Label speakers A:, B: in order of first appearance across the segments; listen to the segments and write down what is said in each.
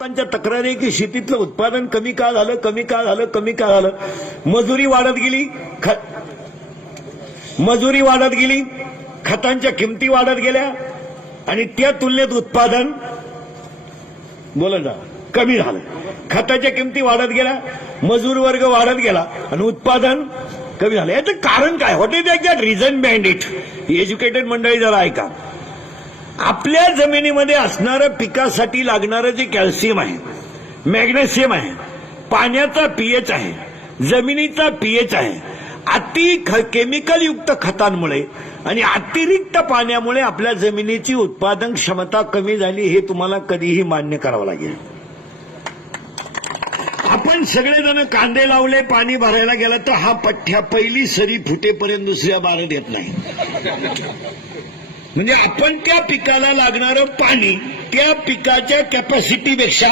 A: लोकांच्या तक्रारी की शेतीतलं उत्पादन कमी का झालं कमी का झालं कमी का झालं मजुरी वाढत गेली मजुरी वाढत गेली खतांच्या किमती वाढत गेल्या आणि त्या तुलनेत उत्पादन बोला जा कमी झालं खताच्या किमती वाढत गेल्या मजूर वर्ग वाढत गेला आणि उत्पादन कमी झालं याचं कारण काय what is that reason band it educated मंडळी जरा ऐका आपल्या जमिनीमध्ये असणारं पिकासाठी लागणारं जे कॅल्शियम आहे मॅग्नेशियम आहे पाण्याचा पीएच आहे जमिनीचा पीएच आहे अति केमिकल युक्त खतांमुळे आणि अतिरिक्त पाण्यामुळे आपल्या जमिनीची उत्पादन क्षमता कमी झाली हे तुम्हाला कधीही मान्य करावं लागेल आपण सगळेजण कांदे लावले पाणी भरायला गेला तर हा पठ्ठ्या पहिली सरी फुटेपर्यंत दुसऱ्या बारत देत नाही म्हणजे आपण त्या पिकाला लागणारं पाणी त्या पिकाच्या कॅपॅसिटीपेक्षा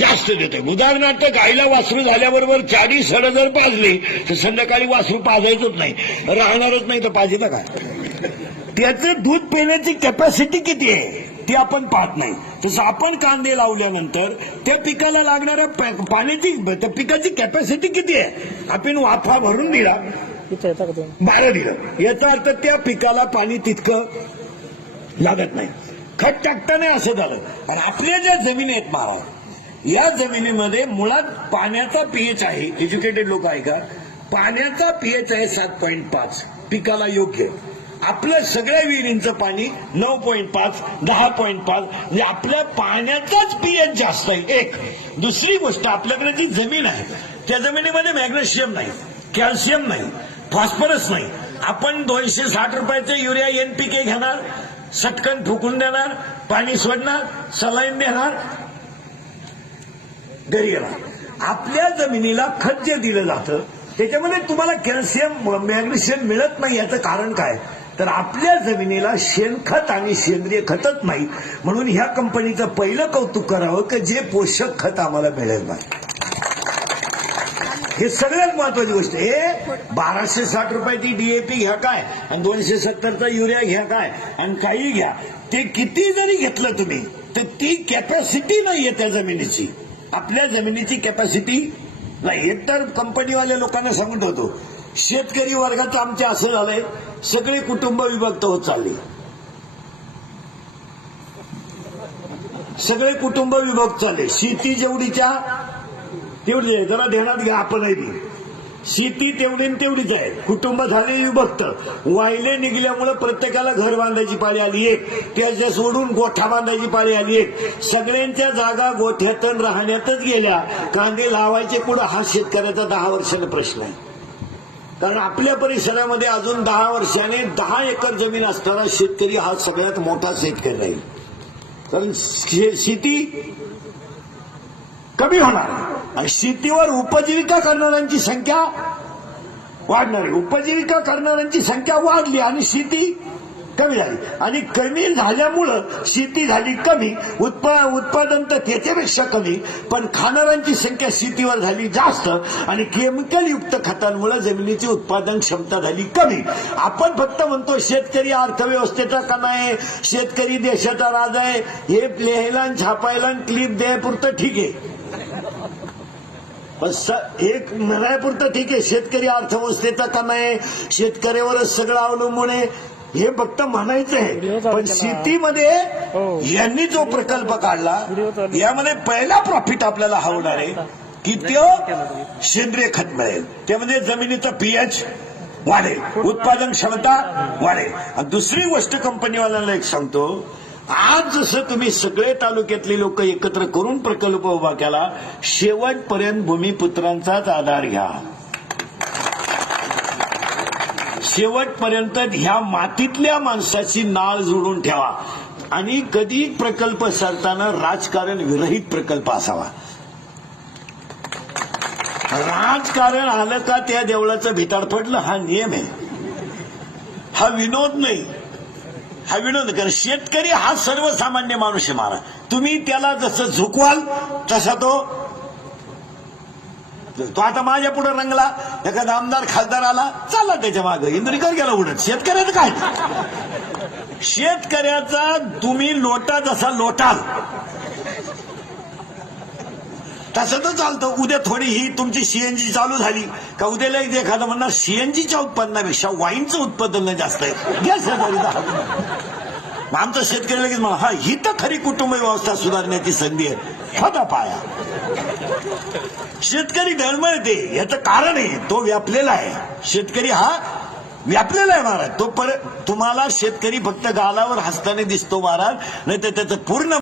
A: जास्त देतोय उदाहरणार्थ गायीला वासरू झाल्याबरोबर चारी सड जर पाजली तर संध्याकाळी वासरू पाजायचंच नाही राहणारच नाही तर ना काय त्याचं दूध पिण्याची कॅपॅसिटी किती आहे ती आपण पाहत नाही तसं आपण कांदे लावल्यानंतर त्या पिकाला लागणाऱ्या पाण्याची त्या पिकाची कॅपॅसिटी किती आहे आपण वाफा भरून दिला बाहेर दिलं याचा अर्थ त्या पिकाला पाणी तितक लागत नाही खत नाही असं झालं आणि आपल्या ज्या जमिनी आहेत महाराज या जमिनीमध्ये मुळात पाण्याचा पीएच आहे एज्युकेटेड लोक आहे का पाण्याचा पीएच आहे सात पॉईंट पाच पिकाला योग्य आपल्या सगळ्या विहिरींचं पाणी नऊ पॉईंट पाच दहा पॉईंट पाच म्हणजे आपल्या पाण्याचाच पीएच जास्त आहे एक दुसरी गोष्ट आपल्याकडे जी जमीन आहे त्या जमिनीमध्ये मॅग्नेशियम नाही कॅल्शियम नाही फॉस्फरस नाही आपण दोनशे साठ रुपयाचे युरिया एनपीके घेणार सटकन फुकून देणार पाणी सोडणार सलाईन देणार घरी येणार आपल्या जमिनीला खत जे दिलं जातं त्याच्यामध्ये तुम्हाला कॅल्शियम मॅग्नेशियम मिळत नाही याचं कारण काय तर आपल्या जमिनीला शेणखत आणि सेंद्रिय खतच नाही म्हणून ह्या कंपनीचं पहिलं कौतुक करावं की जे पोषक खत आम्हाला मिळेल नाही हे सगळ्यात महत्वाची गोष्ट हे बाराशे साठ रुपयाची डीएपी घ्या काय आणि दोनशे सत्तरचा युरिया घ्या काय आणि काही घ्या ते किती जरी घेतलं तुम्ही तर ती कॅपॅसिटी नाहीये त्या जमिनीची आपल्या जमिनीची कॅपॅसिटी नाही तर कंपनीवाल्या लोकांना सांगत होतो शेतकरी वर्गाचं आमच्या असं झालंय सगळे कुटुंब विभक्त होत चालले सगळे कुटुंब विभक्त झाले शेती जेवढीच्या तेवढी जरा ध्यानात घ्या आपणही शेती तेवढी तेवढीच आहे कुटुंब झाले विभक्त वाहिले निघल्यामुळे प्रत्येकाला घर बांधायची पाळी आली एक त्याच्या सोडून गोठा बांधायची पाळी आली एक सगळ्यांच्या जागा गोठ्यातन राहण्यातच गेल्या कांदे लावायचे पुढे हा शेतकऱ्याचा दहा वर्षाने प्रश्न आहे कारण आपल्या परिसरामध्ये अजून दहा वर्षाने दहा एकर जमीन असणारा शेतकरी हा सगळ्यात मोठा शेतकरी राहील कारण शेती कमी होणार आणि शेतीवर उपजीविका करणाऱ्यांची संख्या वाढणार उपजीविका करणाऱ्यांची संख्या वाढली आणि शेती कमी झाली आणि कमी झाल्यामुळं शेती झाली कमी उत्पा उत्पादन तर त्याच्यापेक्षा कमी पण खाणाऱ्यांची संख्या शेतीवर झाली जास्त आणि केमिकल युक्त खतांमुळे जमिनीची उत्पादन क्षमता झाली कमी आपण फक्त म्हणतो शेतकरी अर्थव्यवस्थेचा कणा आहे शेतकरी देशाचा राजा आहे हे लिहायला छापायला क्लिप द्यायपुरतं ठीक आहे पण एक म्हणायपुरतं ठीक आहे शेतकरी अर्थव्यवस्थेचा कणा आहे शेतकऱ्यावरच सगळं अवलंबून आहे हे फक्त म्हणायचं आहे पण शेतीमध्ये हो. यांनी जो प्रकल्प काढला यामध्ये पहिला प्रॉफिट आपल्याला हवणार आहे की तो हो? सेंद्रिय खत मिळेल ते म्हणजे जमिनीचं पीएच वाढेल उत्पादन क्षमता वाढेल आणि दुसरी गोष्ट कंपनीवाल्यांना एक सांगतो आज जसं तुम्ही सगळे तालुक्यातले लोक एकत्र करून प्रकल्प उभा केला शेवटपर्यंत भूमिपुत्रांचाच आधार घ्या शेवटपर्यंत ह्या मातीतल्या माणसाची नाळ जोडून ठेवा आणि कधी प्रकल्प सरताना राजकारण विरहित प्रकल्प असावा राजकारण आलं का त्या देवळाचं भितार पडलं हा नियम आहे हा विनोद नाही हा विनोद कर शेतकरी हा सर्वसामान्य माणूस आहे महाराज तुम्ही त्याला जसं झुकवाल तसा तो तो आता माझ्या पुढे रंगला एखादा आमदार खासदार आला चालला त्याच्या मागे इंदुरीकर गेला उडत शेतकऱ्याचं काय शेतकऱ्याचा तुम्ही लोटा जसा लोटाल तसं तर चालतं उद्या थोडी ही तुमची सीएनजी चालू झाली का उद्याला एक एखादं म्हणणार सीएनजीच्या उत्पादनापेक्षा वाईनचं उत्पादन जास्त आहे आमचा शेतकरी लगेच म्हणा हा ही तर खरी कुटुंब व्यवस्था सुधारण्याची संधी आहे होता पाया शेतकरी डळमळते याचं कारण आहे तो व्यापलेला आहे शेतकरी हा व्यापलेला आहे महाराज तो पर तुम्हाला शेतकरी फक्त गालावर हसताना दिसतो महाराज नाही तर त्याचं पूर्ण